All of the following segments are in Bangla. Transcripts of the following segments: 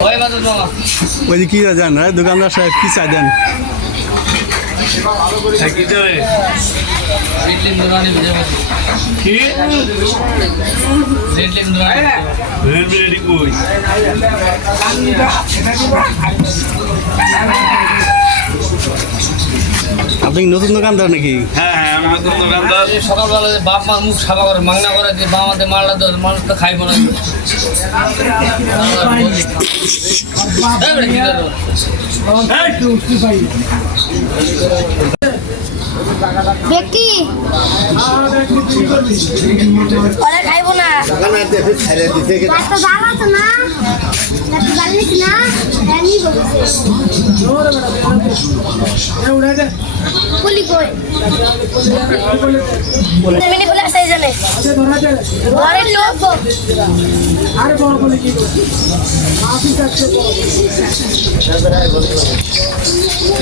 ওই যে কি জান দোকানদার সাহেব কি চা দেন? আপনি নতুন দোকানদার নাকি? হ্যাঁ হ্যাঁ আমি নতুন দোকানদার। সকালবেলা বাপ মা মুখ সাফা করে মাংনা করে দিয়ে বামাতে মারলা তো মানুষ তো খাইব না। ব্যক্তি ওরা খাইব না পুলি কই মিনি বলে আসে জানে ঘরে লোক আরে বড় বলে কি করছিস মাফি কাছে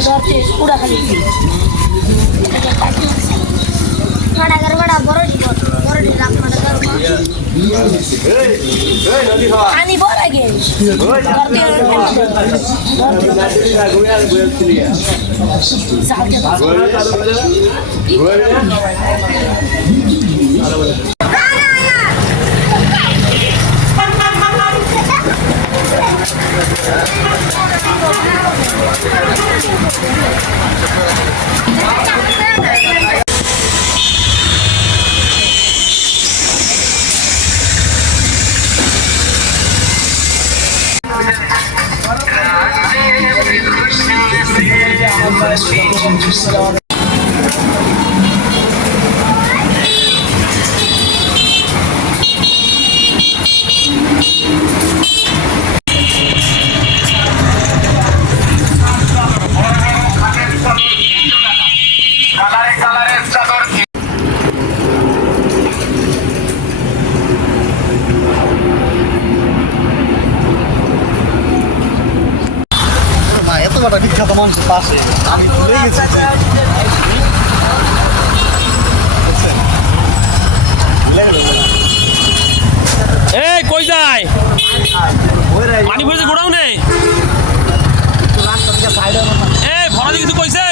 দতে পুরা খালি বড় গড়বড়া বড় রাখ মানে পানি বড় আগে বিখ্যাত মানুষের পাশে আমি ভুলে গেছি। এই কই যায় পানি পড়েছে গোড়াও নেই এই ভরা দিকে কইছে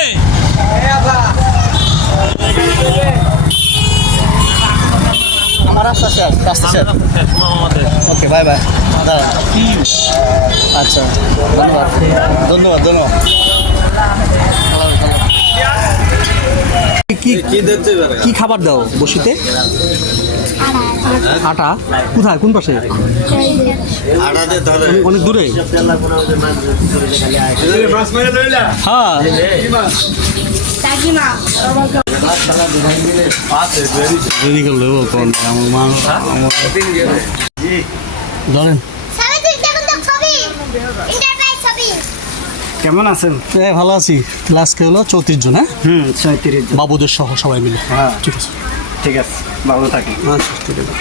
আমার রাস্তা শেষ, রাস্তা শেষ। Okay bye bye. আচ্ছা ধন্যবাদ ধন্যবাদ ধন্যবাদ। কি খাবার দাও বসিতে? আটা কোথায় কোন পাশে? অনেক দূরে। হ্যাঁ ধরেন কেমন আছেন? হ্যাঁ ভালো আছি। ক্লাস কে হলো 34 জন। হ্যাঁ 34 জন। বাবুদের সহ সবাই মিলে। হ্যাঁ ঠিক আছে ঠিক আছে ভালো থাকি। আচ্ছা ঠিক আছে।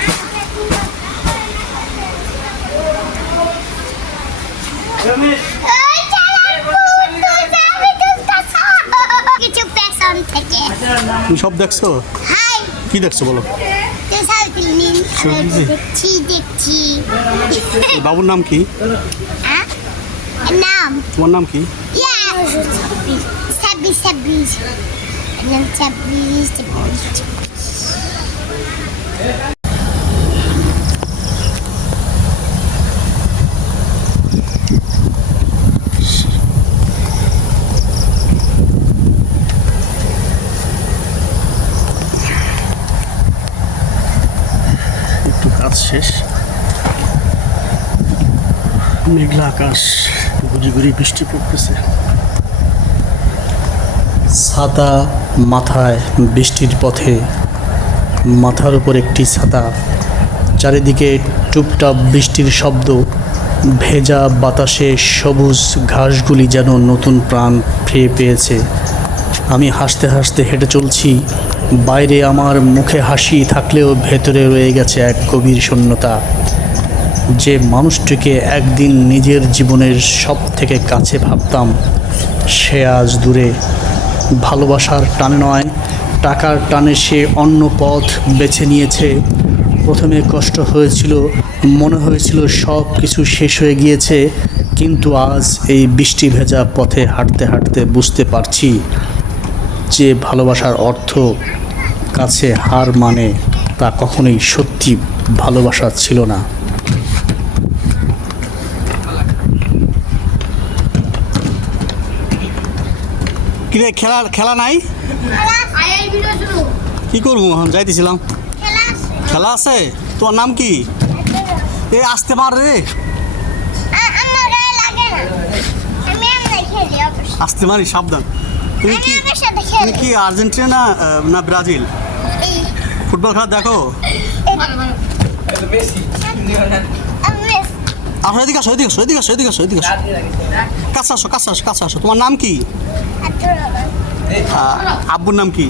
তুমি সব দেখছো? কি দেখছো বলো? দেখছি। বাবুর নাম কি? নাম তোমার নাম কি? ছাব্বিশ একটু কাজ শেষ। মেঘলা আকাশ, গুড়ি গুড়ি বৃষ্টি পড়তেছে। ছাতা মাথায়, বৃষ্টির পথে মাথার উপর একটি ছাতা, চারিদিকে টুপটাপ বৃষ্টির শব্দ, ভেজা বাতাসে সবুজ ঘাসগুলি যেন নতুন প্রাণ ফিরে পেয়েছে। আমি হাসতে হাসতে হেঁটে চলছি। বাইরে আমার মুখে হাসি থাকলেও ভেতরে রয়ে গেছে এক গভীর শূন্যতা। যে মানুষটিকে একদিন নিজের জীবনের সব থেকে কাছে ভাবতাম, সে আজ দূরে। ভালোবাসার টানে নয়, টাকার টানে সে অন্য পথ বেছে নিয়েছে। প্রথমে কষ্ট হয়েছিল, মনে হয়েছিল সব কিছু শেষ হয়ে গিয়েছে, কিন্তু আজ এই বৃষ্টি ভেজা পথে হাঁটতে হাঁটতে বুঝতে পারছি যে ভালোবাসার অর্থ কাছে হার মানে তা কখনোই সত্যি ভালোবাসা ছিল না। কিরে খেলা খেলা নাই? আয়াই ভিডিও শুরু কি করবো এখন যাইতেছিলাম। খেলা আছে খেলা আছে? তোমার নাম কি? এ আসতে পার রে, আমার গায়ে লাগে না আমি এমনি খেলি অবশ্য আসতে মারি সাবধান। তুমি আমি কি আমার সাথে তুমি খেলি কি আর্জেন্টিনা না ব্রাজিল এই ফুটবল খেলা দেখো? আমি আসো এদিকে আসো, এদিকে আসো, এদিকে আসো, এদিকে আসো, এদিকে আসো, কাছে আসো, কাছে আসো, কাছে আসো। তোমার নাম কি? আব্বুর নাম কি?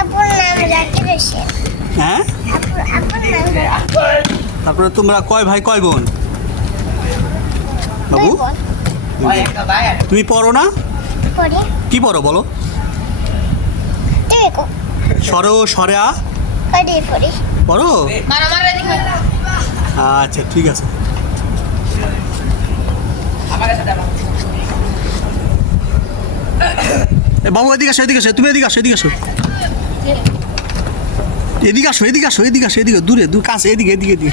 আপুর নাম জাকির হোসেন হ্যাঁ, আপুর নাম তারপরে তোমরা কয় ভাই কয় বোন? বাবু তুমি পড়ো না? পড়ি কি পড়ো বলো? তুমি কো সর সরেয়া পড়ি পড়ি পড়ো? মারা দেখি আচ্ছা ঠিক আছে। এ বাবু এদিকে আসো, এদিকে আসো, তুমি এদিকে আসো, এদিকে আসো, এদিকে আসো, এদিকে আসো, এদিকে আসো, এদিকে দূরে দূর কাছে, এদিকে এদিকে এদিকে।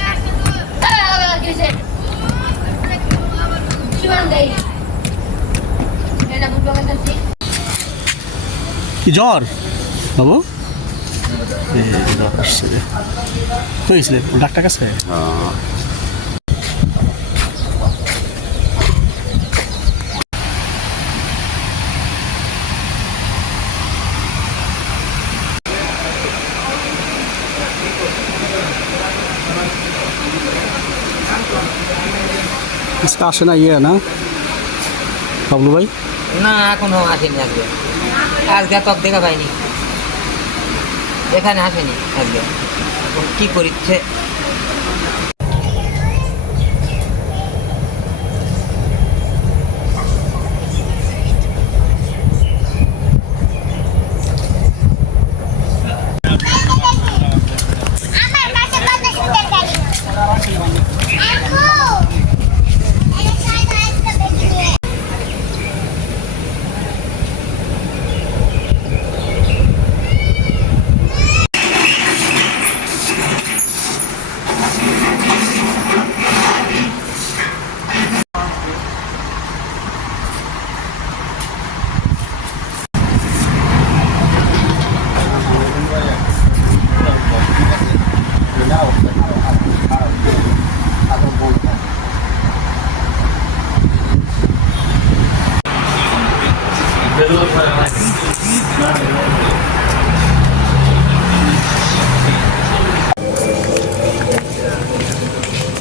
কি জ্বর বাবু? হয়েছিল ডাক্তার কাছে? আজকে আসে না ইয়ে না বাবলু ভাই? না এখনো আসেনি আজকে। আজকে তো দেখা পাইনি, এখানে আসেনি আজকে। এখন কি করছে আমার পাশে কত সুন্দর গাড়ি আপু এই সাইড আইসটা দেখি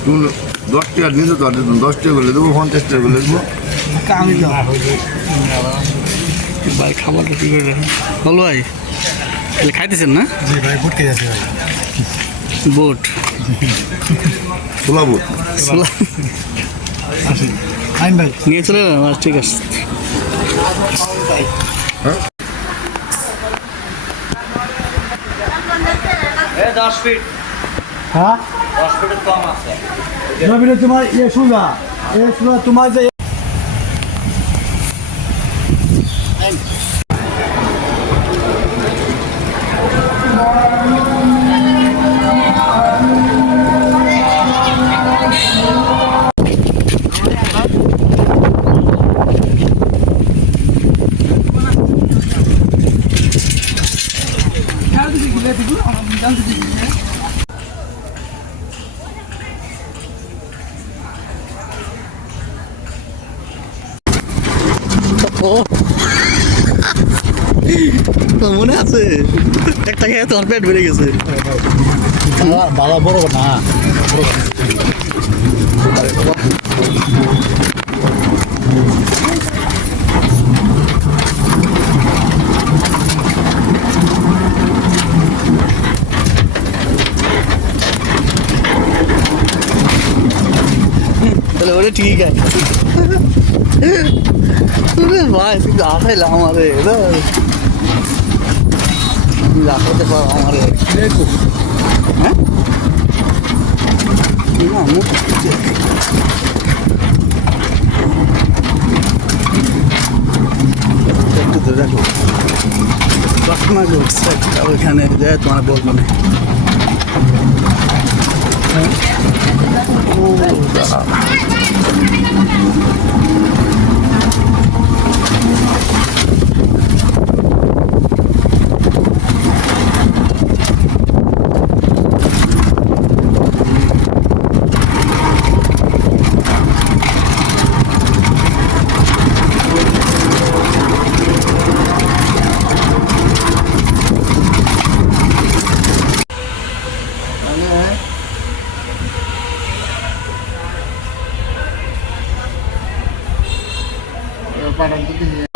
তুমি 10 টাকা নিতে তো 10 টাকা করে দেবো, 50 টাকা করে দেবো। ভাই খাবারটা কি করে বলো ভাই? তাহলে খাইতেছেন না? জি ভাই বুট কে যাচ্ছে ভাই। বোট খোলাবো আইন ভাই নিয়ে চলে এলাম। আচ্ছা, ঠিক আছে। হ্যাঁ 10 ফিট কম আছে। রবিরে তোমার ইয়ে সুজা তোমার যে মনে আছে একটা খেয়ে তোমার পেট বেড়ে গেছে। বাবা বড় না তাহলে ওরে ঠিক আছে। ভাই তুই আসাইলাম আমারে লাগাতে পারো আমারে। হ্যাঁ না মুখ ঘটনা ঘটছে একটা ওইখানে যায় তোমার বলবো না ও পাঠান